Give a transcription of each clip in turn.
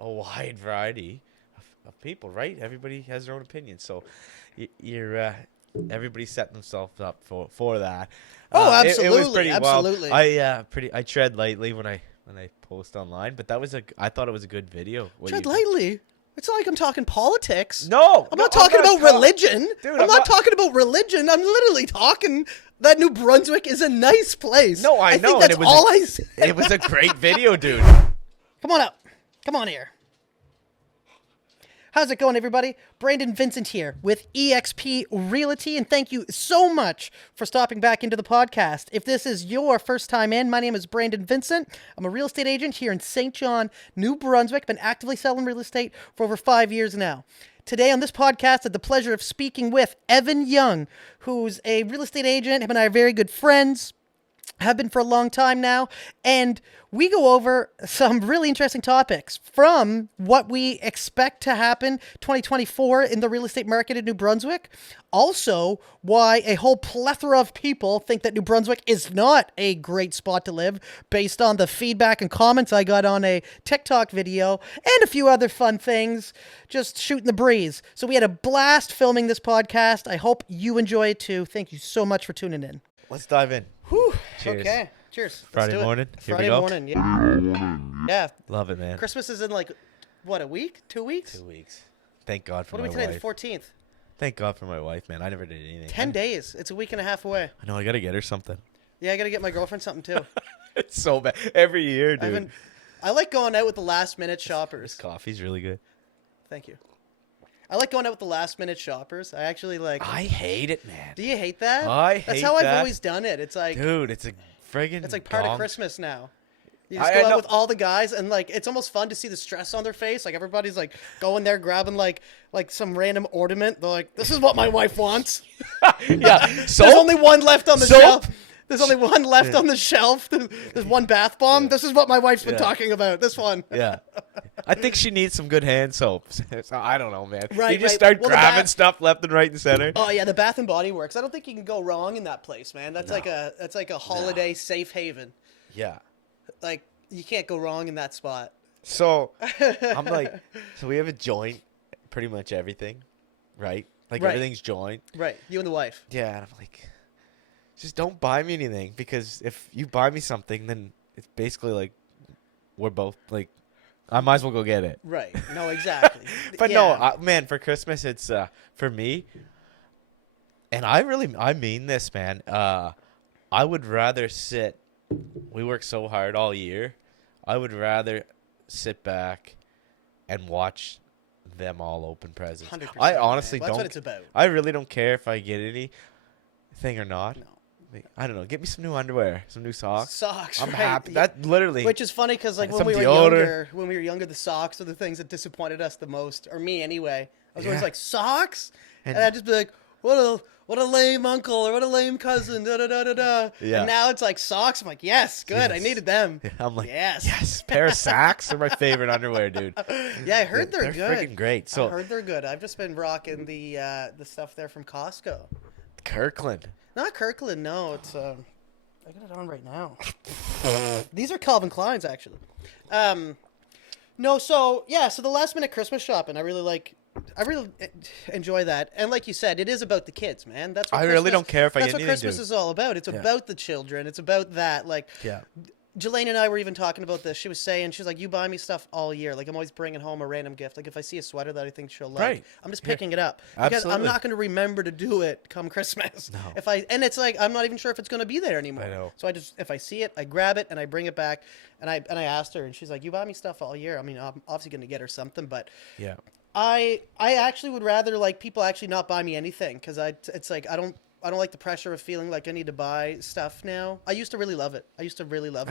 a wide variety of people, right? Everybody has their own opinion, so you're everybody setting themselves up for that. Oh, It was absolutely, pretty wild. absolutely. I tread lightly when I post online, but I thought it was a good video. Tread lightly. It's not like I'm talking politics. No, I'm not talking about religion. Dude, I'm not talking about religion. I'm literally talking that New Brunswick is a nice place. No, I know. think that's all I said. It was a great video, dude. Come on up. Come on here. How's it going, everybody? Brandon Vincent here with eXp Realty, and thank you so much for stopping back into the podcast. If this is your first time in, my name is Brandon Vincent. I'm a real estate agent here in St. John, New Brunswick. Been actively selling real estate for over 5 years now. Today on this podcast, I had the pleasure of speaking with Evan Young, who's a real estate agent. Him and I are very good friends. Have been for a long time now, and we go over some really interesting topics, from what we expect to happen 2024 in the real estate market in New Brunswick, also why a whole plethora of people think that New Brunswick is not a great spot to live based on the feedback and comments I got on a TikTok video, and a few other fun things, just shooting the breeze. So we had a blast filming this podcast. I hope you enjoy it too. Thank you so much for tuning in. Let's dive in. Whew. Cheers. Okay. Cheers. Friday morning. Here we Friday go. morning. Yeah. Yeah. Love it, man. Christmas is in like, what, a week? 2 weeks? 2 weeks. Thank God for What are my we today? wife. The 14th. Thank God for my wife, man. I never did anything. 10 days. It's a week and a half away. I know. I gotta get her something. Yeah, I got to get my girlfriend something too. It's so bad every year, dude. I like going out with the last minute shoppers. This coffee's really good. Thank you. I like going out with the last minute shoppers. I actually like. I hate it, man. Do you hate that? That's hate how I've that. always done it. It's like, Dude, it's a friggin' it's like part of donk. Christmas now. You just I go out know. with all the guys, and like it's almost fun to see the stress on their face. Like everybody's like going there grabbing like some random ornament. They're like, "This is what my wife wants." Yeah. There's only one left on the Soap? shelf. There's only one left on the shelf. There's one bath bomb. This is what my wife's been talking about. This one. Yeah. I think she needs some good hand soap. So, I don't know, man. Right, You just right. start Well, the grabbing bath- stuff left and right and center. Oh yeah, the Bath and Body Works. I don't think you can go wrong in that place, man. That's like a holiday safe haven. Yeah. Like you can't go wrong in that spot. So I'm like, so we have a joint, pretty much everything, right? Like Right. everything's joint. Right, you and the wife. Yeah, and I'm like, just don't buy me anything, because if you buy me something, then it's basically like we're both like, I might as well go get it. Right. No, exactly. But Yeah. no, man, for Christmas it's for me, and I mean this, man. I would rather sit. We work so hard all year. I would rather sit back and watch them all open presents. 100%, I honestly man. don't. That's what it's about. I really don't care if I get anything or not. No. Like, I don't know. Get me some new underwear, some new socks. Socks. I'm right. happy. Yeah. That literally. Which is funny because like Some when we deodorant. were younger, the socks are the things that disappointed us the most, or me anyway. I was always Yeah. like, socks, and And- I'd just be like, what a lame uncle or what a lame cousin, da da da da da. Yeah. And now it's like socks. I'm like, yes, good. I Yes. needed them. I'm like, Yes. yes. Pair of socks are my favorite underwear, dude. Yeah, I heard they're good. freaking great. So I heard they're good. I've just been rocking the stuff there from Costco. Kirkland. Not Kirkland, no. It's I got it on right now. These are Calvin Klein's actually. No, so yeah, so the last minute Christmas shopping, I really enjoy that. And like you said, it is about the kids, man. That's what I really don't care if I that's get what anything, Christmas dude. is all about. It's about the children. It's about that. Like Yeah. Jelaine and I were even talking about this. She was saying, she was like, you buy me stuff all year. Like, I'm always bringing home a random gift. Like, if I see a sweater that I think she'll like, Right. I'm just picking it up. Because I'm Absolutely. not going to remember to do it come Christmas. No. And it's like, I'm not even sure if it's going to be there anymore. I know. So if I see it, I grab it and I bring it back. And I asked her, and she's like, you buy me stuff all year. I mean, I'm obviously going to get her something, but Yeah. I actually would rather like people actually not buy me anything, because it's like I don't like the pressure of feeling like I need to buy stuff now. I used to really love it. I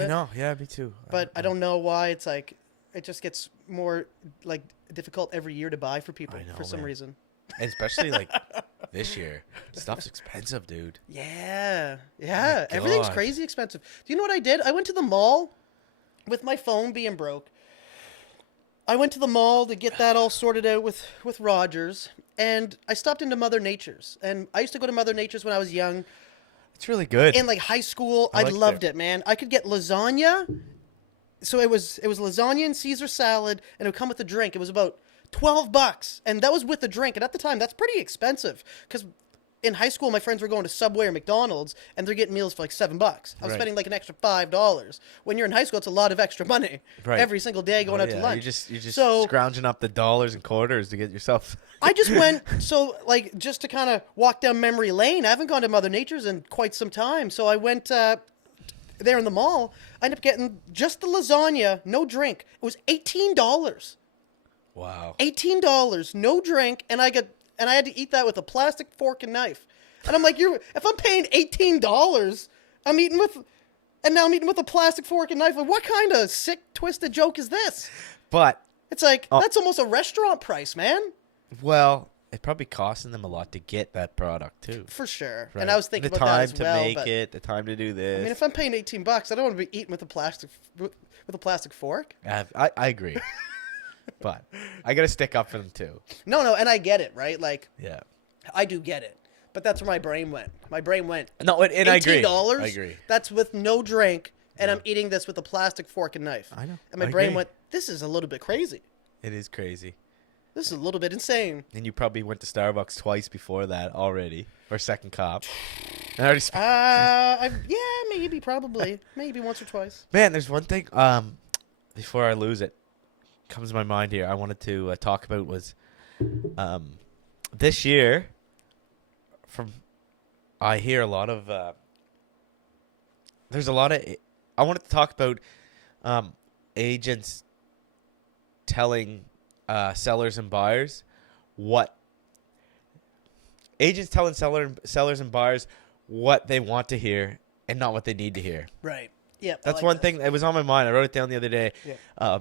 know. Yeah, me too. But I don't know why it's like it just gets more like difficult every year to buy for people I know, for some man. reason. And especially like this year, stuff's expensive, dude. Yeah. My Everything's God. crazy expensive. Do you know what I did? I went to the mall with my phone being broke. I went to the mall to get that all sorted out with Rogers, and I stopped into Mother Nature's. And I used to go to Mother Nature's when I was young. It's, It's really good. In like high school, I I like loved that. it, man. I could get lasagna So it was lasagna and Caesar salad, and it would come with a drink. It was about $12, and that was with the drink. And at the time, that's pretty expensive because in high school, my friends were going to Subway or McDonald's, and they're getting meals for like $7. I was Right. spending like an extra $5. When you're in high school, it's a lot of extra money Right. every single day going Oh, out to yeah, lunch. You're just So- scrounging up the dollars and quarters to get yourself. I just went, so like, just to kind of walk down memory lane. I haven't gone to Mother Nature's in quite some time. So I went there in the mall. I ended up getting just the lasagna, no drink. It was $18. Wow. $18, no drink, and I had to eat that with a plastic fork and knife. And I'm like, if I'm paying $18, I'm eating with a plastic fork and knife. Like, what kind of sick, twisted joke is this? But It's like, that's almost a restaurant price, man. well, it probably costing them a lot to get that product too. For sure. Right. And I was thinking the about that time as to well. make But, it, the time to do this. I mean, if I'm paying $18, I don't want to be eating with a plastic fork. I agree, but I gotta stick up for them too. No, and I get it, right? Like, Yeah. I do get it. But that's where my brain went. My brain went, No, and I agree. $18? I agree. That's with no drink, and I'm eating this with a plastic fork and knife. I know. And my I brain agree. went, this is a little bit crazy. It is crazy. This is a little bit insane. And you probably went to Starbucks twice before that already, or second cop. And I already Yeah, maybe, probably. Maybe once or twice. Man, there's one thing. Before I lose it, comes to my mind here. I wanted to talk about was, this year. I hear a lot of. There's a lot of. I wanted to talk about, agents telling sellers and buyers what. Agents telling sellers and buyers what they want to hear and not what they need to hear. Right. Yeah. That's one thing that was on my mind. I wrote it down the other day. Yeah.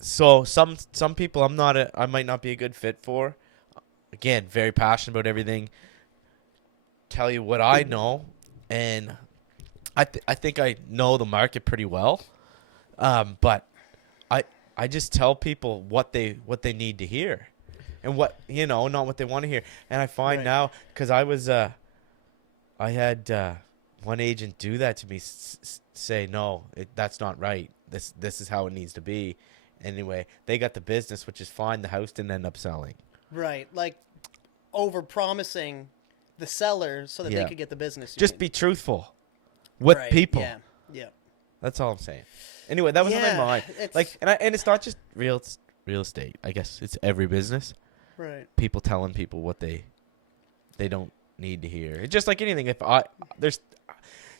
So some people I might not be a good fit for. Again, very passionate about everything. Tell you what I know, and I think I know the market pretty well. But I just tell people what they need to hear, and not what they want to hear. And I find Right. now, because I had one agent do that to me, say no, that's not right. This is how it needs to be. Anyway, they got the business, which is fine. The house didn't end up selling. Right. Like, over-promising the seller so that they Yeah. could get the business. you Just mean. be truthful with Right, people. Yeah. Yeah. That's all I'm saying. Anyway, that was on my Yeah, mind. it's- And it's not just real estate. I guess it's every business. Right. People telling people what they don't need to hear. It's just like anything. There's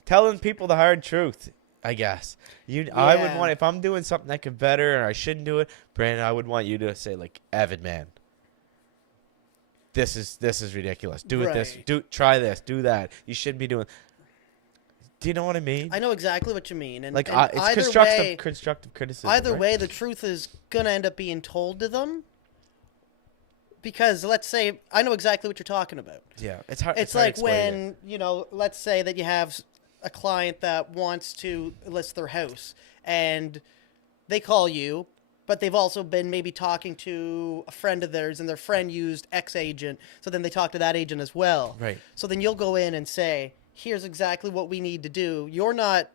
telling people the hard truth. I guess I would Yeah. want, if I'm doing something that could better, or I shouldn't do it, Brandon. I would want you to say, like, Evan, man, this is ridiculous. Do it this. Right. Try this. Do that. You shouldn't be doing. Do you know what I mean? I know exactly what you mean. And, Like, and it's either constructive criticism. Either right? way, the truth is going to end up being told to them. Because let's say, I know exactly what you're talking about. Yeah, it's hard. It's hard to like explain when, let's say that you have a client that wants to list their house and they call you, but they've also been maybe talking to a friend of theirs and their friend used X agent. So then they talk to that agent as well. Right. So then you'll go in and say, here's exactly what we need to do. You're not,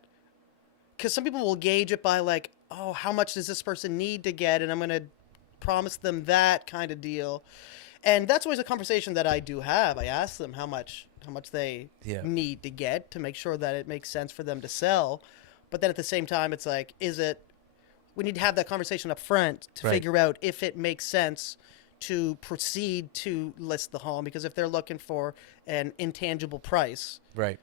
because some people will gauge it by like, oh, how much does this person need to get? And I'm going to promise them that kind of deal. And that's always a conversation that I do have. I ask them how much they Yeah. need to get to make sure that it makes sense for them to sell. But then at the same time, it's like, we need to have that conversation up front to Right. figure out if it makes sense to proceed to list the home. Because if they're looking for an intangible price, Right.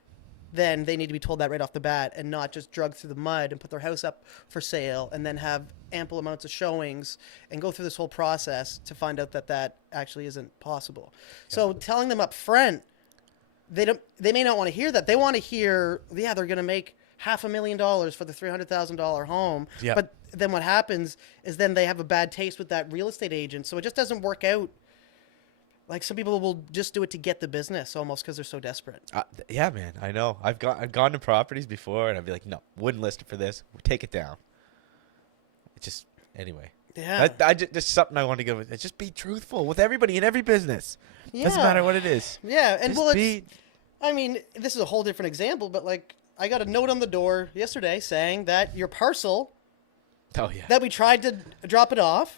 then they need to be told that right off the bat and not just drug through the mud and put their house up for sale and then have ample amounts of showings and go through this whole process to find out that actually isn't possible. So telling them up front, they may not want to hear that. They want to hear, yeah, they're going to make $500,000 for the $300,000 home. Yeah. But then what happens is then they have a bad taste with that real estate agent. So it just doesn't work out. Like, some people will just do it to get the business almost because they're so desperate. Yeah, man, I know. I've gone to properties before, and I'd be like, no, wouldn't list it for this. Take it down. It's just anyway. Yeah. Just something I want to go with. Just be truthful with everybody in every business. Doesn't Yeah. matter what it is. Yeah, and Just well, be. I mean, this is a whole different example, but like, I got a note on the door yesterday saying that your parcel Oh yeah. that we tried to drop it off.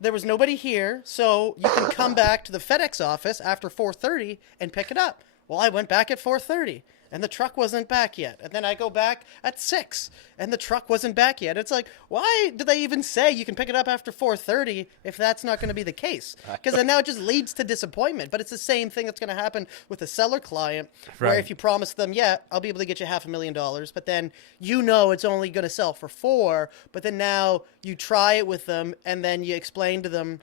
There was nobody here, so you can come back to the FedEx office after 4:30 and pick it up. Well, I went back at 4:30, and the truck wasn't back yet. And then I go back at 6, and the truck wasn't back yet. It's like, why do they even say you can pick it up after 4:30 if that's not going to be the case? Because then now it just leads to disappointment. But it's the same thing that's going to happen with a seller client, where Right. if you promise them, yeah, I'll be able to get you $500,000, but then you know it's only going to sell for 4, but then now you try it with them, and then you explain to them,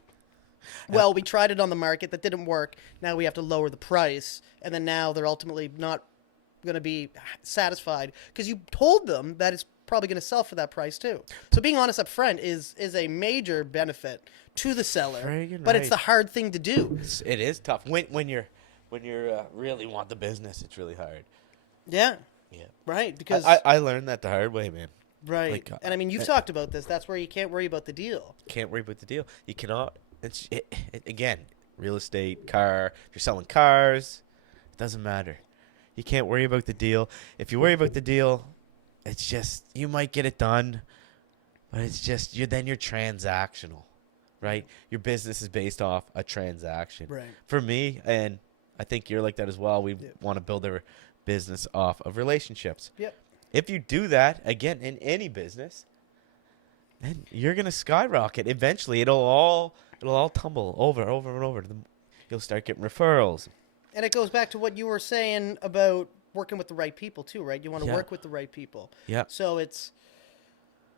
well, we tried it on the market, that didn't work, now we have to lower the price, and then now they're ultimately not going to be satisfied because you told them that it's probably going to sell for that price too. So being honest up front is a major benefit to the seller, Friggin' but it's right. the hard thing to do. It is tough when you're really want the business. It's really hard. Yeah, Yeah. right, because I learned that the hard way, man. right. like, And I mean, you've talked about this. That's where you can't worry about the deal. Can't worry about the deal. You cannot. Again, real estate, car. If you're selling cars, it doesn't matter. You can't worry about the deal. If you worry about the deal, it's just you might get it done, but it's just you're transactional, right? Your business is based off a transaction. Right. For me, and I think you're like that as well. We Yep. want to build our business off of relationships. Yep. If you do that, again, in any business, then you're gonna skyrocket. Eventually, it'll all tumble over and over. You'll start getting referrals. And it goes back to what you were saying about working with the right people too, right? You want to Yeah. work with the right people. Yeah. So it's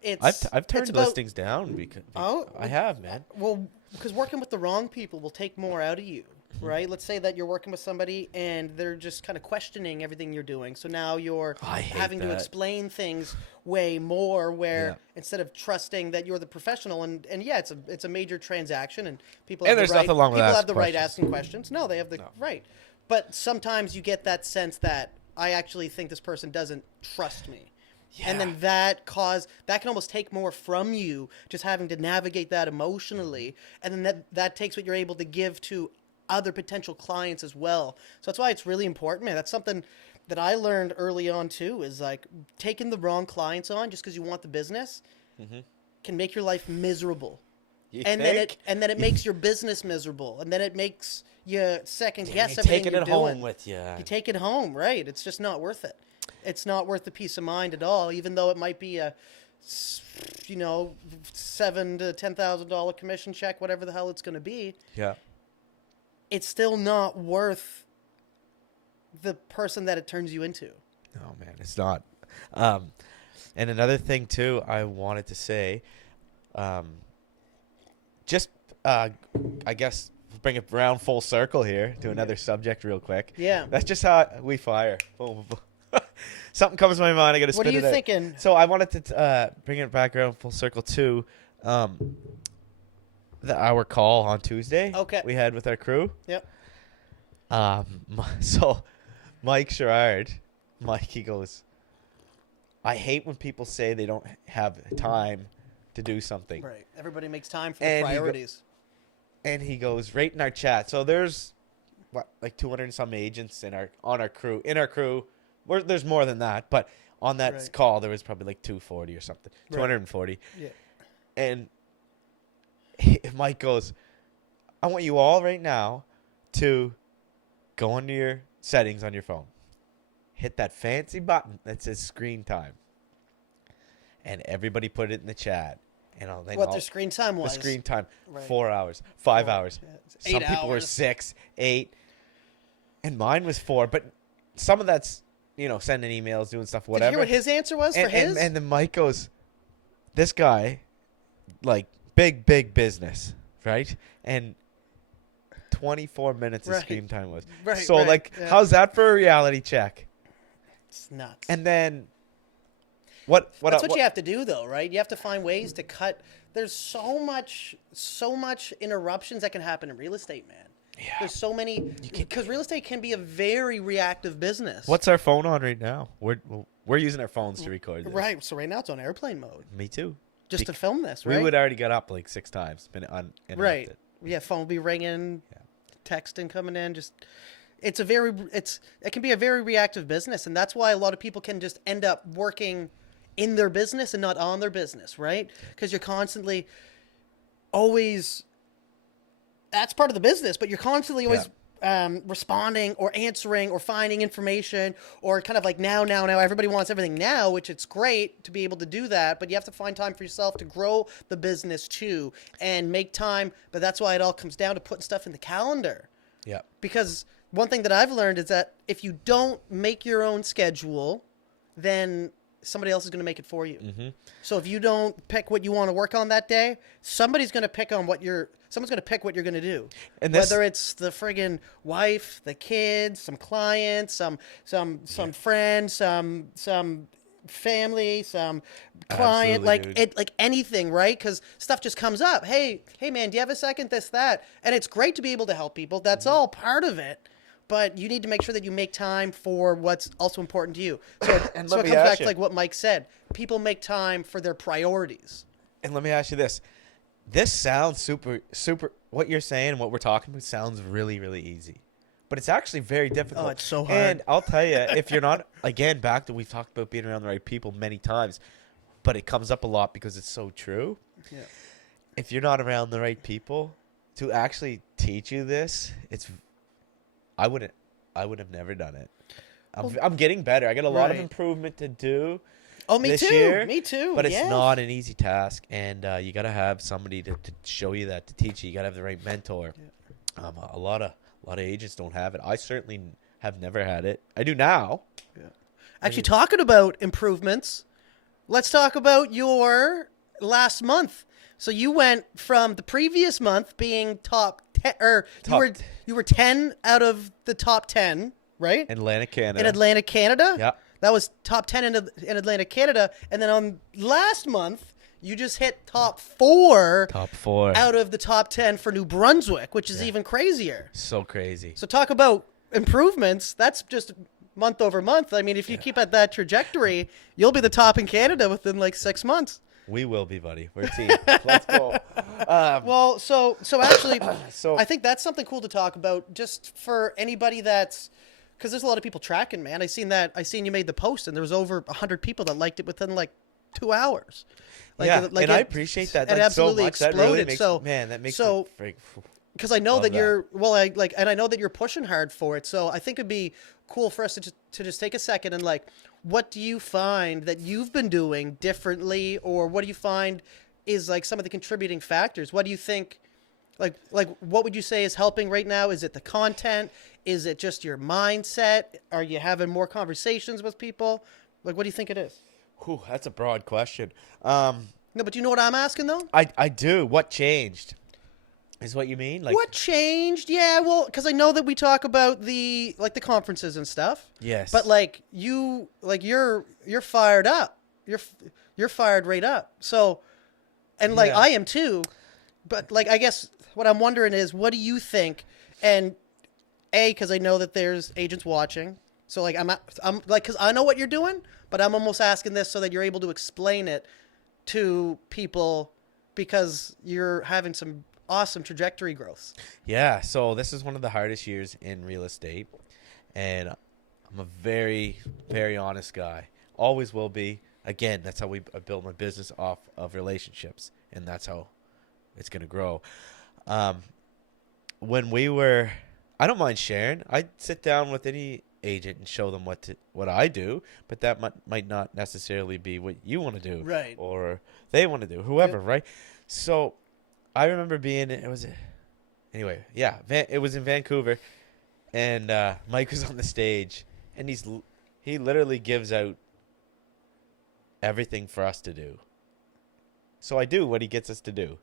I've turned it's about, listings down because Oh. I have, man. well, because working with the wrong people will take more out of you, right? Let's say that you're working with somebody and they're just kind of questioning everything you're doing. So now you're I hate having to that. explain things way more, where Yeah. instead of trusting that you're the professional, and yeah, it's a major transaction, and people And have there's the right, nothing wrong with people have asking the right questions. asking questions. No, they have the right. But sometimes you get that sense that I actually think this person doesn't trust me. And then that can almost take more from you, just having to navigate that emotionally. And then that takes what you're able to give to other potential clients as well. So that's why it's really important, man. That's something that I learned early on too, is like taking the wrong clients on just because you want the business can make your life miserable. You And think? then it makes your business miserable. And then it makes you second guess You're everything taking you're it doing. home with you. You take it home, right? It's just not worth it. It's not worth the peace of mind at all, even though it might be a, $7,000 to $10,000 commission check, whatever the hell it's going to be. Yeah. It's still not worth the person that it turns you into. No, man, it's not. And another thing too, I wanted to say, I guess bring it around full circle here to another subject real quick. Yeah. That's just how we fire. Boom, boom, boom. Something comes to my mind. I got to spit What are it you out. thinking? So I wanted to bring it back around full circle to our call on Tuesday. Okay. We had with our crew. Yep. So Mike Sherrard, he goes, I hate when people say they don't have time to do something. Right. Everybody makes time for And the you go- priorities. And he goes, right in our chat. So there's like 200 and some agents on our crew. In our crew, there's more than that, but on that Right. call there was probably like 240 or something. Right. 240. Yeah. And Mike goes, I want you all right now to go into your settings on your phone. Hit that fancy button that says screen time. And everybody put it in the chat. And What their screen time the was. screen time, Right. 4 hours, 5 4, hours. yeah, it's Some 8 people were hours. 6, 8. And mine was 4. But some of that's, sending emails, doing stuff, Did you whatever. hear what his answer was for his? And then Mike goes, this guy, like, big business, right? And 24 minutes of Right. screen time was. Right, So, right, like, yeah. how's that for a reality check? It's nuts. And then, what That's what you have to do, though, right? You have to find ways to cut. There's so much interruptions that can happen in real estate, man. Yeah. There's so many, because real estate can be a very reactive business. What's our phone on right now? We're using our phones to record this. Right. So right now it's on airplane mode, Me too. just to film this, right? We would already got up like 6 times. Been uninterrupted. Right. Yeah. Phone will be ringing, texting coming in. It can be a very reactive business, and that's why a lot of people can just end up working in their business and not on their business, right? Because you're constantly always, that's part of the business, but you're constantly always responding or answering or finding information, or kind of like now. Everybody wants everything now, which it's great to be able to do that, but you have to find time for yourself to grow the business too and make time. But that's why it all comes down to putting stuff in the calendar. Yeah. Because one thing that I've learned is that if you don't make your own schedule, then somebody else is going to make it for you. Mm-hmm. So if you don't pick what you want to work on that day, somebody's going to pick on someone's going to pick what you're going to do. And whether it's the friggin' wife, the kids, some clients, some friends, some family, some client, like anything, right? Because stuff just comes up. Hey man, do you have a second? This, that. And it's great to be able to help people. That's all part of it. But you need to make sure that you make time for what's also important to you. So, so it comes back to like what Mike said. People make time for their priorities. And let me ask you this. This sounds super, what you're saying and what we're talking about sounds really, really easy. But it's actually very difficult. Oh, it's so hard. And I'll tell you, if you're not, again, back to we've talked about being around the right people many times, but it comes up a lot because it's so true. Yeah. If you're not around the right people to actually teach you this, I would have never done it. I'm getting better. I got a lot of improvement to do. Oh, me this too. Year, me too. But it's not an easy task, and you got to have somebody to show you that, to teach you. You got to have the right mentor. Yeah. A lot of agents don't have it. I certainly have never had it. I do now. Yeah. Actually, talking about improvements, let's talk about your last month. So you went from the previous month being top 10, or you were 10 out of the top 10, right? Atlantic, Canada. In Atlantic, Canada? Yeah. That was top 10 in Atlantic, Canada. And then on last month, you just hit top 4. Top 4. Out of the top 10 for New Brunswick, which is even crazier. So crazy. So talk about improvements. That's just month over month. I mean, if you keep at that trajectory, you'll be the top in Canada within like 6 months. We will be, buddy. We're a team. Let's go. Well, so actually, I think that's something cool to talk about, just for anybody that's, because there's a lot of people tracking, man. I seen you made the post, and there was over 100 people that liked it within like 2 hours. Like, and I appreciate that. It absolutely exploded. That really makes, that makes so. Because I know that you're and I know that you're pushing hard for it. So I think it'd be cool for us to just take a second and like, what do you find that you've been doing differently, or what do you find is like some of the contributing factors? What do you think, like what would you say is helping right now? Is it the content? Is it just your mindset? Are you having more conversations with people? Like, what do you think it is? Whew, that's a broad question. No, but you know what I'm asking though? I do. What changed? Is what you mean? Like, what changed? Yeah, well, because I know that we talk about the conferences and stuff. Yes. But you're fired up. You're fired right up. So, and I am too. But I guess what I'm wondering is, what do you think? And because I know that there's agents watching. So I'm because I know what you're doing, but I'm almost asking this so that you're able to explain it to people, because you're having some awesome trajectory growth. Yeah, so this is one of the hardest years in real estate, and I'm a very, very honest guy. Always will be. Again, that's how I built my business, off of relationships, and that's how it's going to grow. I don't mind sharing. I'd sit down with any agent and show them what I do, but that might not necessarily be what you want to do, right? Or they want to do, whoever, right? So I remember it was in Vancouver, and Mike was on the stage, and he literally gives out everything for us to do. So I do what he gets us to do.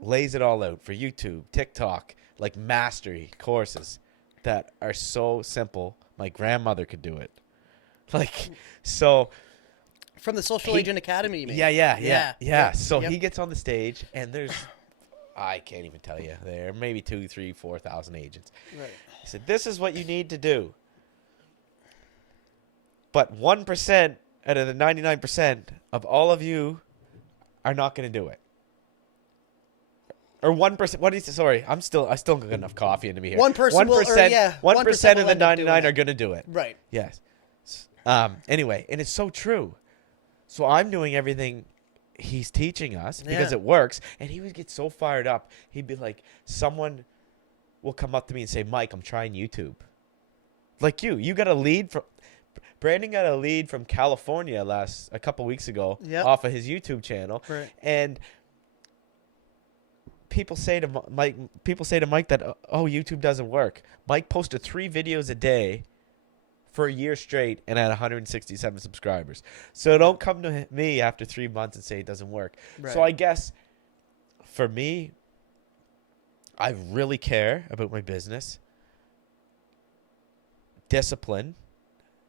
Lays it all out for YouTube, TikTok, like mastery courses that are so simple. My grandmother could do it. From the Social Agent Academy, you mean? Yeah. So he gets on the stage, and there's, I can't even tell you, there are maybe 2,000, 3,000, 4,000 agents. Right. He said, this is what you need to do. But 1% out of the 99% of all of you are not going to do it. Or 1%. What is it? Sorry, I still got enough coffee into me here. 1% 1% of the 99 are going to do it. Right. Yes. Anyway, and it's so true. So I'm doing everything he's teaching us because Yeah. it works. And he would get so fired up. He'd be like, someone will come up to me and say, Mike, I'm trying YouTube. Like you got a lead from Brandon got a lead from California a couple weeks ago Yep. off of his YouTube channel. Right. And people say to Mike that, oh, YouTube doesn't work. Mike posted 3 videos a day for a year straight and had 167 subscribers. So don't come to me after 3 months and say it doesn't work. Right. So I guess for me, I really care about my business. Discipline,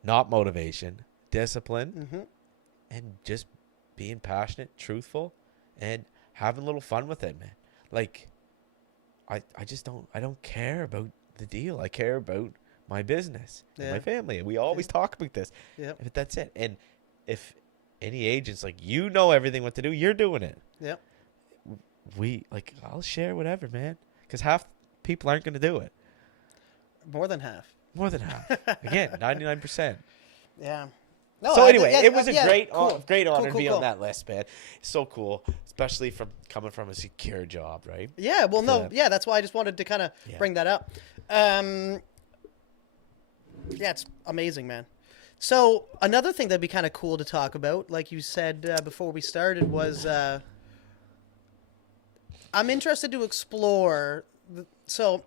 not motivation. Discipline, Mm-hmm. and just being passionate, truthful, and having a little fun with it, man. Like, I don't care about the deal. I care about my business and my family. And we always talk about this. Yep. But that's it. And if any agent's like, you know everything what to do, you're doing it. Yep. I'll share whatever, man. Because half people aren't going to do it. More than half. More than half. Again, 99%. Yeah. So anyway, it was a cool. great honor to Cool, be cool. on that list, man. So cool, especially from coming from a secure job, right? Yeah, well, no, Yeah. yeah, that's why I just wanted to kind of bring that up. Yeah, it's amazing, man. So another thing that'd be kind of cool to talk about, like you said before we started, was I'm interested to explore. So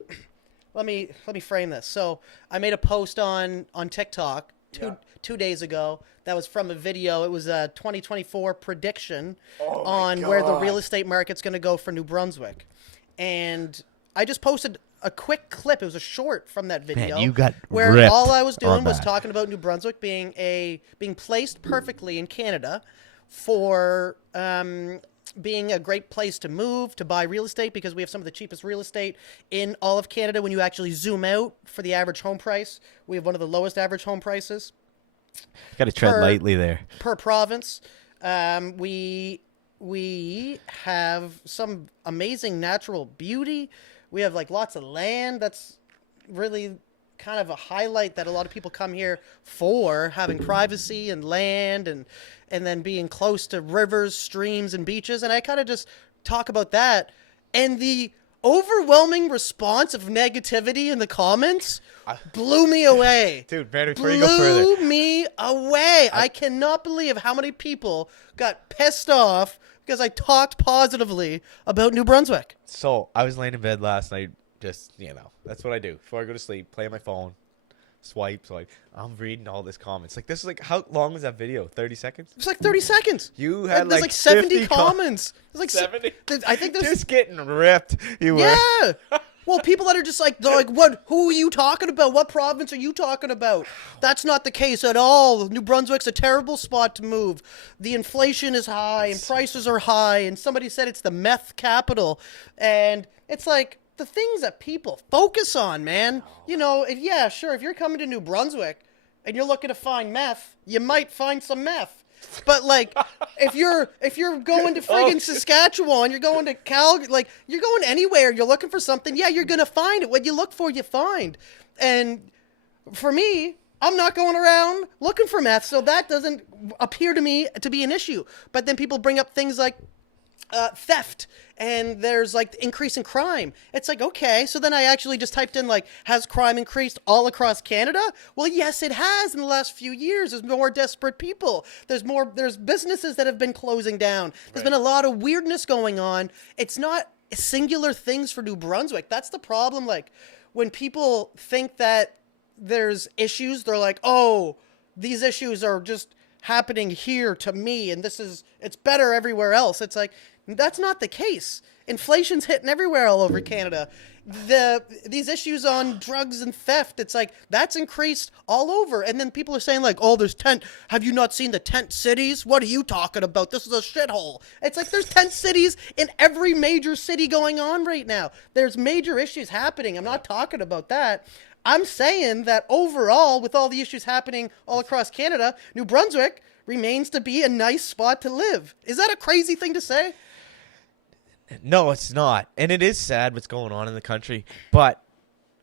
let me frame this. So I made a post on TikTok two days ago. That was from a video. It was a 2024 prediction on where the real estate market's going to go for New Brunswick, and I just posted a quick clip. It was a short from that video. Man, you got where ripped all I was doing on was that. talking about New Brunswick being placed perfectly in Canada for being a great place to move, to buy real estate, because we have some of the cheapest real estate in all of Canada. When you actually zoom out for the average home price, we have one of the lowest average home prices Got to tread lightly there. per province. We have some amazing natural beauty. We have like lots of land. That's really kind of a highlight that a lot of people come here for, having privacy and land, and then being close to rivers, streams, and beaches. And I kind of just talk about that, and the overwhelming response of negativity in the comments blew me away. Dude, Brandon, before you go further. Blew me away. I cannot believe how many people got pissed off because I talked positively about New Brunswick. So I was laying in bed last night, just, that's what I do. Before I go to sleep, play on my phone, swipe. I'm reading all this comments. Like, this is like, how long was that video? 30 seconds? It was like 30 seconds. You had There's like 70 50 comments. There's like 70? I think there's Just getting ripped. You were. yeah. Well, people that are just like, they're like, what? Who are you talking about? What province are you talking about? That's not the case at all. New Brunswick's a terrible spot to move. The inflation is high and prices are high. And somebody said it's the meth capital. And it's like the things that people focus on, man. Yeah, sure. If you're coming to New Brunswick and you're looking to find meth, you might find some meth. But like, if you're going to friggin' Saskatchewan, you're going to Calgary, like you're going anywhere, you're looking for something, yeah, you're gonna find it. What you look for, you find. And for me, I'm not going around looking for meth, so that doesn't appear to me to be an issue. But then people bring up things like theft, and there's like the increase in crime. It's like, okay, so then I actually just typed in like, has crime increased all across Canada? Well, yes, it has in the last few years. There's more desperate people. There's businesses that have been closing down. There's been a lot of weirdness going on. It's not singular things for New Brunswick. That's the problem. Like, when people think that there's issues, they're like, oh, these issues are just happening here to me, and it's better everywhere else. It's like, that's not the case. Inflation's hitting everywhere all over Canada. These issues on drugs and theft, it's like, that's increased all over. And then people are saying like, oh, have you not seen the tent cities? What are you talking about? This is a shithole. It's like, there's tent cities in every major city going on right now. There's major issues happening. I'm not talking about that. I'm saying that overall, with all the issues happening all across Canada, New Brunswick remains to be a nice spot to live. Is that a crazy thing to say? No, it's not. And it is sad what's going on in the country. But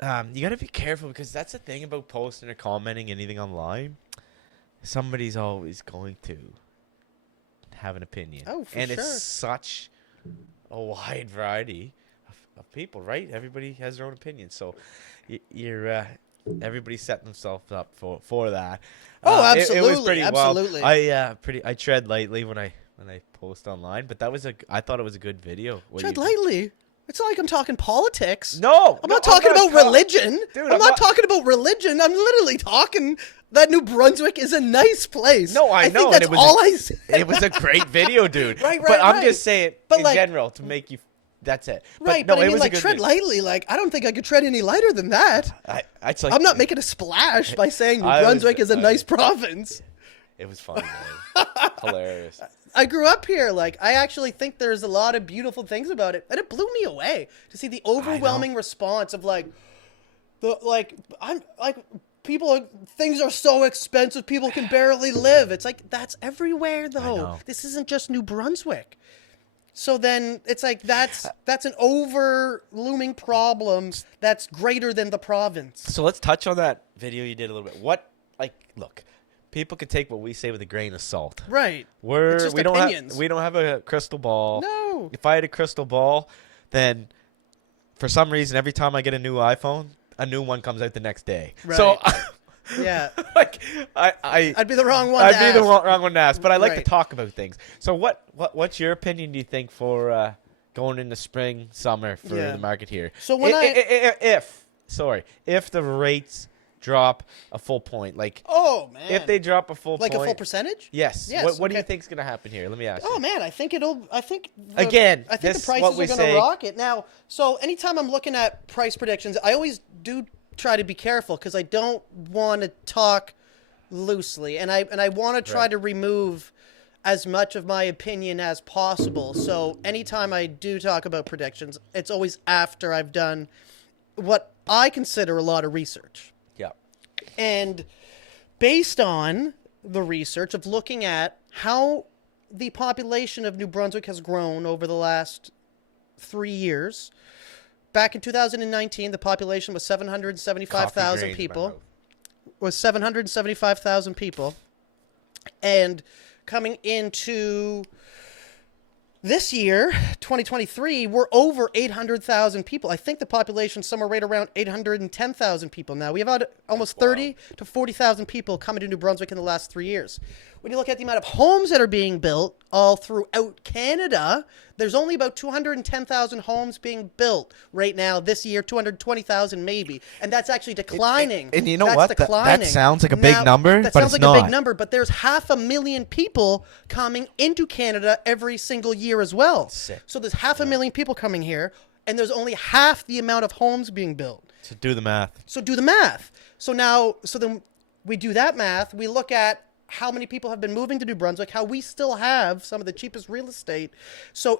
you got to be careful, because that's the thing about posting or commenting anything online. Somebody's always going to have an opinion. Oh, for and sure. it's such a wide variety of people, right? Everybody has their own opinion. So you're everybody's setting themselves up for that. Oh, It was absolutely, pretty absolutely. wild. I tread lightly when I post online, but I thought it was a good video. What do Tread you think? lightly. It's not like I'm talking politics. No, I'm not talking about religion. Dude, I'm not talking about religion. I'm literally talking that New Brunswick is a nice place. No, I know, think that's and it was all I said. It was a great video, dude. Right, But I'm right. just saying But, in like- general to make you. That's it. Right, no, but I it mean, was a like, good tread video. lightly. Like, I don't think I could tread any lighter than that. It's like I'm not making a splash by saying New I was- Brunswick is a I- nice province. It was funny, man. Hilarious. I grew up here. Like, I actually think there's a lot of beautiful things about it, and it blew me away to see the overwhelming response of things are so expensive, people can barely live. It's like that's everywhere, though. know. This isn't just New Brunswick. So then it's like that's an over looming problem that's greater than the province. So let's touch on that video you did a little bit. Look, people can take what we say with a grain of salt. Right. We just don't opinions. we don't have a crystal ball. No. If I had a crystal ball, then for some reason every time I get a new iPhone, a new one comes out the next day. Right. So Yeah. like I'd be the wrong one. I'd to be ask. the wrong one to ask, but I like to Right. talk about things. So what's your opinion, do you think, for going into spring, summer for Yeah. the market here? So when if the rates drop a full point, like Oh man. if they drop a full like point, a full percentage? yes. Yes, What do you okay. think's going to happen here? Let me ask Oh you. man, I think Again, I think this the is what prices we are going to say- rocket. Now, so anytime I'm looking at price predictions, I always do try to be careful because I don't want to talk loosely, and I want to try Right. to remove as much of my opinion as possible. So anytime I do talk about predictions, it's always after I've done what I consider a lot of research. Yeah. And based on the research of looking at how the population of New Brunswick has grown over the last 3 years, back in 2019, the population was 775,000 Coffee grains in my people. mouth. Was 775,000 people. And coming into this year, 2023, we're over 800,000 people. I think the population's somewhere right around 810,000 people now. We have had almost 30 to 40,000 people coming to New Brunswick in the last 3 years. When you look at the amount of homes that are being built all throughout Canada, there's only about 210,000 homes being built right now this year, 220,000 maybe. And that's actually declining. And you know That's what? That declining. sounds like a big number, That but sounds it's like a not. big number, but there's 500,000 people coming into Canada every single year as well. Sick. So there's 500,000 people coming here, and there's only half the amount of homes being built. So do the math. So do the math. So then we do that math. We look at how many people have been moving to New Brunswick, how we still have some of the cheapest real estate. So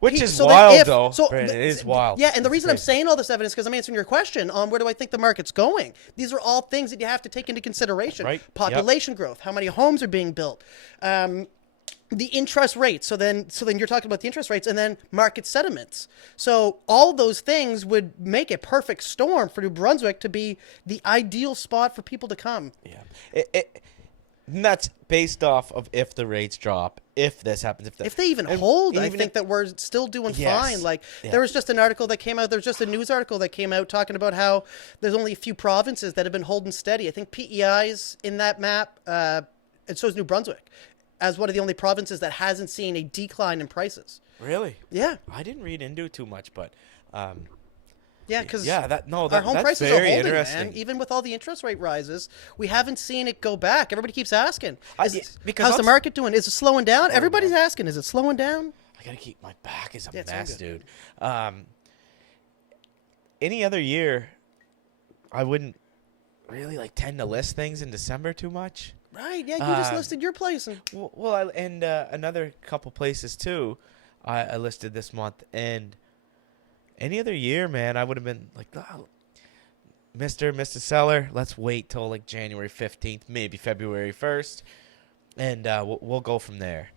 Which is then wild, though, Brandon. It is wild. Yeah, and the It's reason I'm crazy. saying all this evidence because I'm answering your question on where do I think the market's going. These are all things that you have to take into consideration. Right. Yep. Population growth, how many homes are being built, the interest rates. So then you're talking about the interest rates, and then market sentiments. So all those things would make a perfect storm for New Brunswick to be the ideal spot for people to come. Yeah. And that's based off of if the rates drop, if this happens, If they even hold, I even think if- that we're still doing Yes. fine. Like Yeah. there was just an article that came out. There's just a news article that came out talking about how there's only a few provinces that have been holding steady. I think PEI's in that map, and so is New Brunswick, as one of the only provinces that hasn't seen a decline in prices. Really? Yeah, I didn't read into it too much, but yeah, because our home home prices that's are very holding, interesting. man. Even with all the interest rate rises, we haven't seen it go back. Everybody keeps asking, because how's the I'm- market doing? Is it slowing down? Everybody's asking, is it slowing down? I gotta keep my back is a Yeah, it's all mess, good. dude. Any other year, I wouldn't really tend to list things in December too much. Right, yeah, you just listed your place. And Another couple places too. I listed this month, and any other year, man, I would have been like, oh, Mr. Seller, let's wait till January 15th, maybe February 1st, and we'll go from there.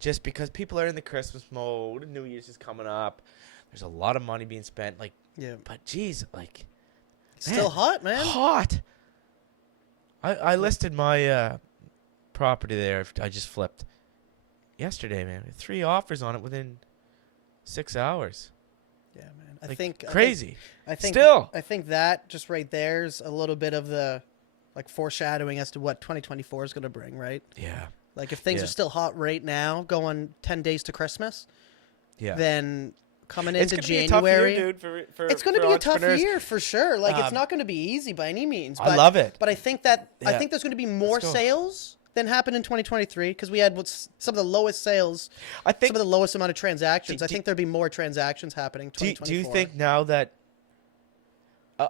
Just because people are in the Christmas mode, New Year's is coming up. There's a lot of money being spent. yeah, But geez, still hot, man. hot. I listed my property there. I just flipped yesterday, man. 3 offers on it within 6 hours. Yeah, man. Crazy. I think Still. I think that just right there is a little bit of the like foreshadowing as to what 2024 is going to bring, right? Yeah. Like if things are still hot right now, going 10 days to Christmas, then coming into January, be a tough year, dude, for it's going to be a tough year for sure. Like it's not going to be easy by any means. But, I love it. But I think that I think there's going to be more sales than happened in 2023 because we had some of the lowest sales. I think some of the lowest amount of transactions. I think there'd be more transactions happening in 2024. Do you think now that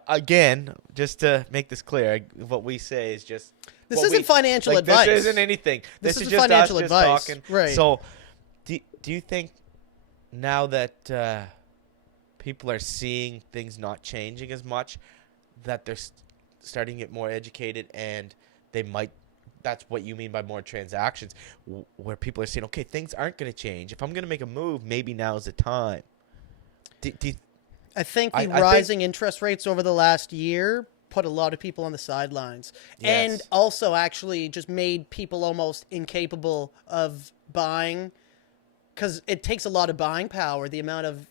again, just to make this clear, what we say is just this isn't financial advice. This isn't anything. This is just financial us advice. Just talking. Right. So, do you think now that people are seeing things not changing as much, that they're starting to get more educated and they might? That's what you mean by more transactions, where people are saying, okay, things aren't going to change. If I'm going to make a move, maybe now's the time. I think the rising interest rates over the last year put a lot of people on the sidelines and also actually just made people almost incapable of buying because it takes a lot of buying power. The amount of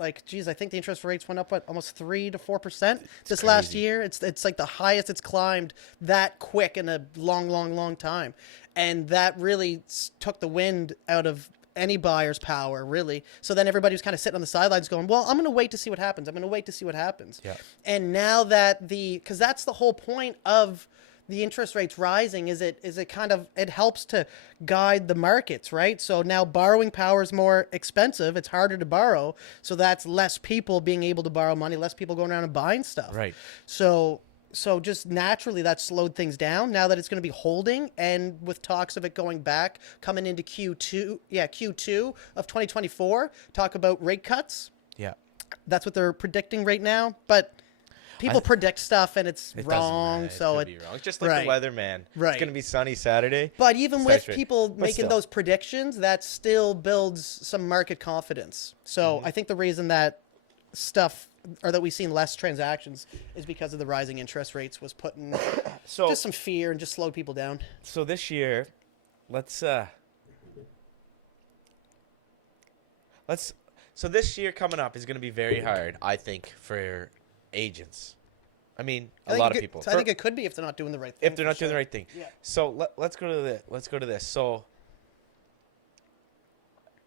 I think the interest rates went up almost 3 to 4% this last year. It's like the highest it's climbed that quick in a long time. And that really took the wind out of any buyer's power, really. So then everybody was kind of sitting on the sidelines going, well, I'm going to wait to see what happens. Yeah. And now that because that's the whole point of the interest rates rising is it kind of, it helps to guide the markets, right? So now borrowing power is more expensive. It's harder to borrow. So that's less people being able to borrow money, less people going around and buying stuff. Right. So just naturally that slowed things down. Now that it's going to be holding and with talks of it going back, coming into Q2 of 2024, talk about rate cuts. Yeah. That's what they're predicting right now. But people predict stuff and it's wrong. It's wrong. It's just like the weather, man. Right. It's going to be sunny Saturday. But even with people making those predictions, that still builds some market confidence. So I think the reason that that we've seen less transactions is because of the rising interest rates was putting just some fear and just slowed people down. So this year, so this year coming up is going to be very hard, I think, for agents. I mean, a lot of people. I think it could be if they're not doing the right thing. If they're not doing the right thing. Yeah. So let's go to this. So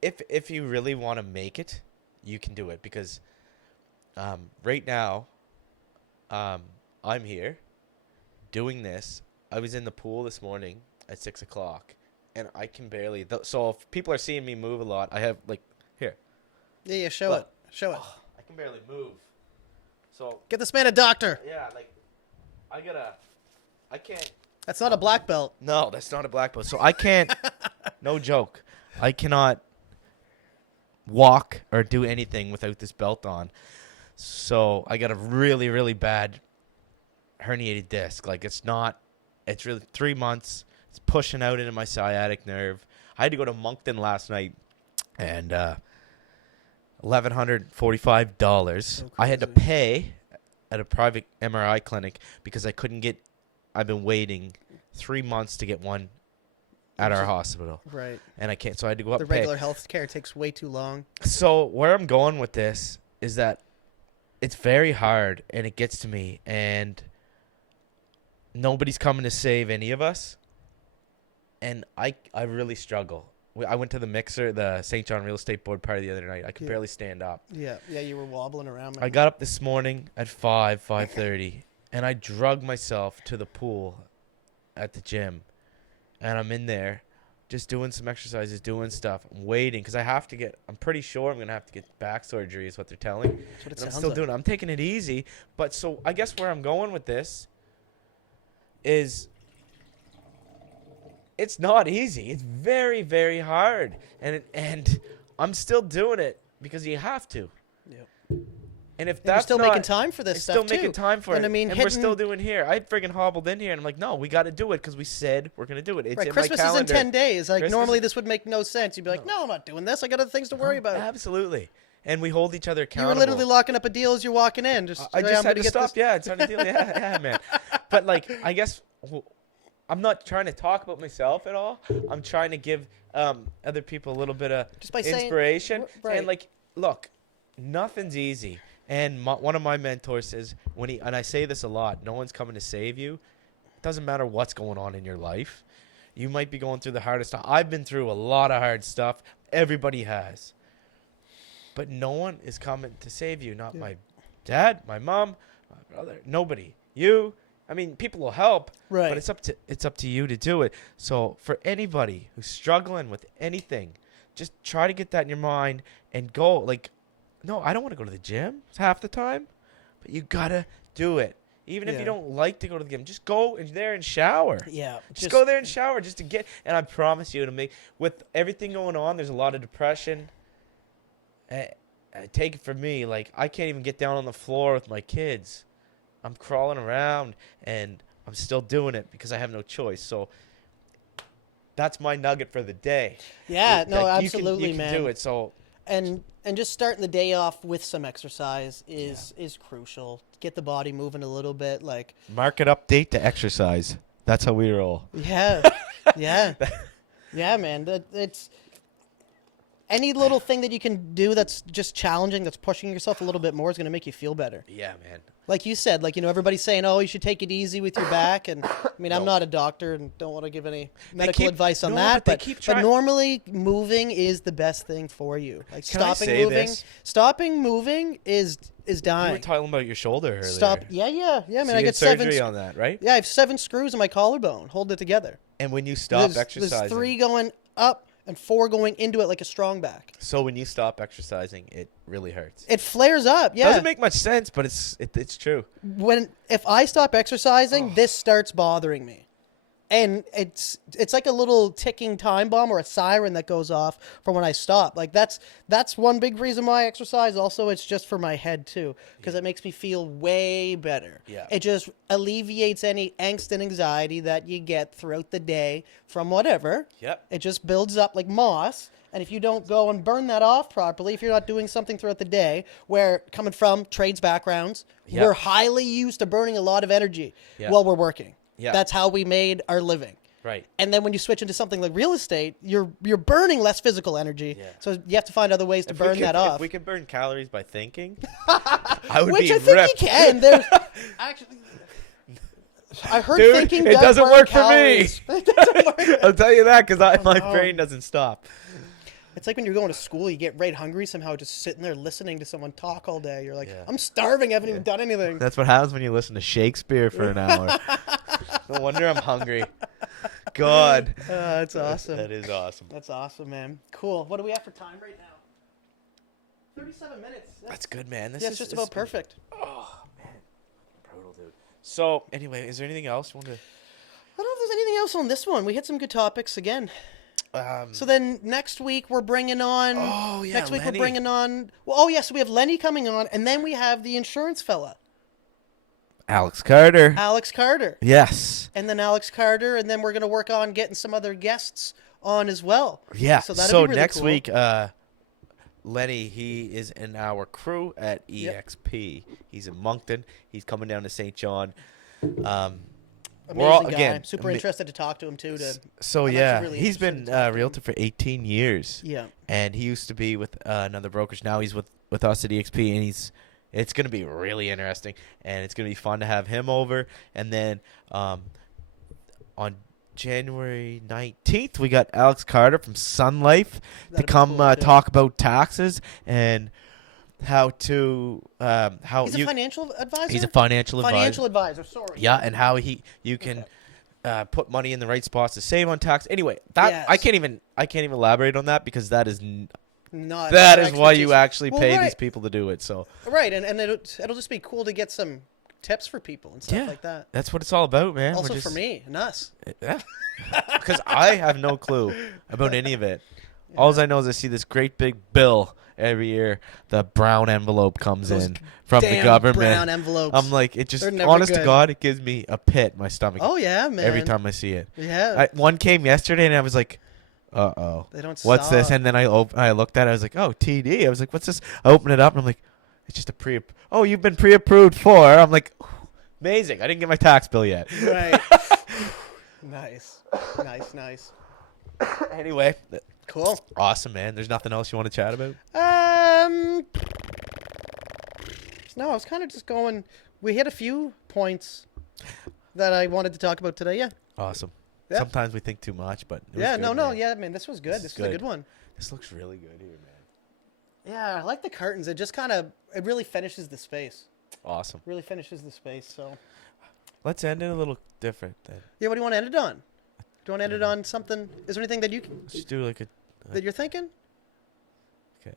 if you really want to make it, you can do it because right now I'm here doing this. I was in the pool this morning at 6:00 and I can barely. So if people are seeing me move a lot, I have here. Yeah, show it. I can barely move. So get this man a doctor. Yeah, I can't. That's not a black belt. No, that's not a black belt. So I can't. No joke. I cannot walk or do anything without this belt on. So I got a really, really bad herniated disc. It's really 3 months. It's pushing out into my sciatic nerve. I had to go to Moncton last night and $1,145. So I had to pay at a private MRI clinic because I couldn't get. I've been waiting 3 months to get one at our hospital. Right. And I can't. So I had to go up. The regular health care takes way too long. So where I'm going with this is that it's very hard and it gets to me and nobody's coming to save any of us. And I really struggle. I went to the mixer, the St. John Real Estate Board party the other night. I could barely stand up. Yeah, you were wobbling around. I got up this morning at 5:30, and I drug myself to the pool at the gym. And I'm in there just doing some exercises, doing stuff. I'm waiting because I'm pretty sure I'm going to have to get back surgery is what they're telling. That's what it I'm sounds still like. doing it. I'm taking it easy. But so I guess where I'm going with this is it's not easy. It's very, very hard. And I'm still doing it because you have to. Yep. And if And that's you're still making time for this stuff still making time for and it. I mean, and we're still doing here. I friggin' hobbled in here and I'm like, no, we got to do it because we said we're going to do it. It's right, in Christmas my is in calendar. 10 days. Christmas Normally this would make no sense. You'd be like, no, I'm not doing this. I got other things to worry about. Absolutely. And we hold each other accountable. You were literally locking up a deal as you're walking in. I just had to stop. Yeah, it's on a deal. Yeah, man. But I guess I'm not trying to talk about myself at all. I'm trying to give other people a little bit of Just by inspiration. saying, right. And like, look, nothing's easy. And one of my mentors says, and I say this a lot, no one's coming to save you. It doesn't matter what's going on in your life. You might be going through the hardest time. I've been through a lot of hard stuff. Everybody has. But no one is coming to save you. Not my dad, my mom, my brother, nobody. You. I mean, people will help, Right. but it's up to you to do it. So for anybody who's struggling with anything, just try to get that in your mind and go. Like, no, I don't want to go to the gym half the time, but you gotta do it. Even if you don't like to go to the gym, just go in there and shower. Yeah. Just go there and shower just to get. And I promise you, with everything going on, there's a lot of depression. Take it from me, like I can't even get down on the floor with my kids. I'm crawling around, and I'm still doing it because I have no choice. So that's my nugget for the day. Yeah, no, Like, absolutely, you can man. do it. So And just starting the day off with some exercise is crucial. Get the body moving a little bit, like market update to exercise. That's how we roll. yeah, yeah, yeah, man. It's any little thing that you can do that's just challenging, that's pushing yourself a little bit more is going to make you feel better. Yeah, man. Like you said, like, everybody's saying, oh, you should take it easy with your back. And I mean, I'm not a doctor and don't want to give any medical advice on that. But normally moving is the best thing for you. Like stopping moving is dying. You were talking about your shoulder earlier. Yeah, man. So I you got had surgery on that, right? Yeah, I have 7 screws in my collarbone. Hold it together. And when you stop exercising, there's 3 going up and 4 going into it like a strong back. So when you stop exercising, it really hurts. It flares up. Yeah, Doesn't make much sense, but it's true. If I stop exercising, this starts bothering me. And it's like a little ticking time bomb or a siren that goes off for when I stop. Like that's one big reason why I exercise. Also, it's just for my head too, because it makes me feel way better. Yeah. It just alleviates any angst and anxiety that you get throughout the day from whatever. Yep. It just builds up like moss. And if you don't go and burn that off properly, if you're not doing something throughout the day, where coming from trades backgrounds, we're highly used to burning a lot of energy while we're working. Yeah. That's how we made our living. Right. And then when you switch into something like real estate, you're burning less physical energy. Yeah. So you have to find other ways to burn that off. If we could burn calories by thinking, I would Which be I think ripped. you can. There's actually, I heard Dude, thinking it doesn't burn work calories. for me. It doesn't work. I'll tell you that because my brain doesn't stop. It's like when you're going to school, you get right hungry somehow, just sitting there listening to someone talk all day. You're like, I'm starving. I haven't even done anything. That's what happens when you listen to Shakespeare for an hour. No wonder I'm hungry. God. That's awesome. That is awesome. That's awesome, man. Cool. What do we have for time right now? 37 minutes. That's good, man. It's just about perfect. Oh, man. Brutal, dude. So, anyway, is there anything else you want to... I don't know if there's anything else on this one. We hit some good topics again. So then next week we're bringing on... Oh, yeah, Next week Lenny. we're bringing on... Well, so we have Lenny coming on, and then we have the insurance fella. Alex Carter. Alex Carter. Yes. And then Alex Carter, and then we're going to work on getting some other guests on as well. Yeah. So that'll be really next cool. week, Lenny, he is in our crew at EXP. He's in Moncton. He's coming down to St. John. Amazing guy. Super interested to talk to him too. Really he's been realtor for 18 years. Yeah. And he used to be with another brokerage. Now he's with us at EXP, and it's going to be really interesting, and it's going to be fun to have him over. And then on January 19th, we got Alex Carter from Sun Life to come talk about taxes and how to he's a financial advisor. He's a financial advisor. Sorry. Yeah, and how you can put money in the right spots to save on tax. Anyway, I can't even elaborate on that because that is not that is why you actually pay these people to do it. So right, and it'll just be cool to get some tips for people and stuff like that. That's what it's all about, man. Also for me and us. Yeah, because I have no clue about any of it. Yeah. All I know is I see this great big bill every year. The brown envelope comes in from the government. Brown envelopes. I'm like, it just, honest to God, it gives me a pit in my stomach. Oh yeah, man. Every time I see it. Yeah. One came yesterday, and I was like, uh-oh. They don't What's this? And then I looked at it. I was like, oh, TD. I was like, what's this? I opened it up, and I'm like, it's just a oh, you've been pre-approved for. I'm like, amazing. I didn't get my tax bill yet. Right. Nice. Nice. Anyway, Cool. awesome, man. There's nothing else you want to chat about? No, I was kind of just going. We hit a few points that I wanted to talk about today. Yeah. Awesome. Yeah. Sometimes we think too much, but it was Yeah. good, No. man. Yeah, man. This was good. This was a good one. This looks really good here, man. Yeah, I like the curtains. It just it really finishes the space. Awesome. Really finishes the space. So. Let's end it a little different then. Yeah. What do you want to end it on? Do you want to end it on something? Is there anything that Let's just do like a. that you're thinking? Okay.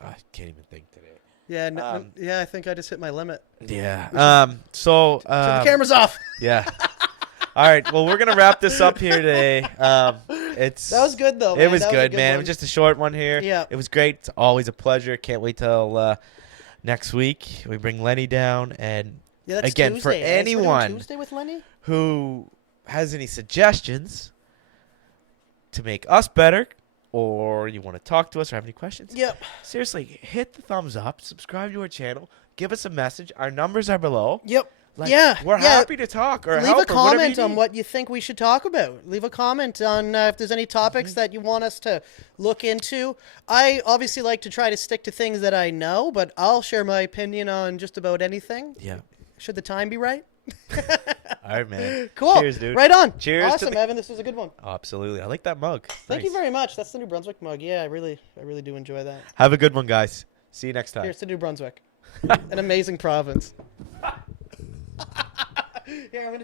I can't even think today. Yeah. No, yeah. I think I just hit my limit. Yeah. So. Turn the cameras off. Yeah. All right. Well, we're gonna wrap this up here today. That was good though. It Man. was That good, a man. It one. was just a short one here. Yeah. It was great. It's always a pleasure. Can't wait till next week. We bring Lenny down, and Yeah, that's again, for Tuesday, right? So we're doing anyone Tuesday with Lenny. who has any suggestions to make us better, or you want to talk to us or have any questions, Yep. seriously, hit the thumbs up, subscribe to our channel, give us a message. Our numbers are below. Yep. Like, Yeah. we're happy to talk or Leave help a or whatever comment you on need. what you think we should talk about. Leave a comment on if there's any topics that you want us to look into. I obviously like to try to stick to things that I know, but I'll share my opinion on just about anything. Yeah. Should the time be right? All right, man. Cool. Cheers, dude. Right on. Cheers to Awesome, the- Evan. This was a good one. Absolutely. I like that mug. Thank you Nice. very much. That's the New Brunswick mug. Yeah, I really do enjoy that. Have a good one, guys. See you next time. Here's to New Brunswick, an amazing province. Yeah, I'm gonna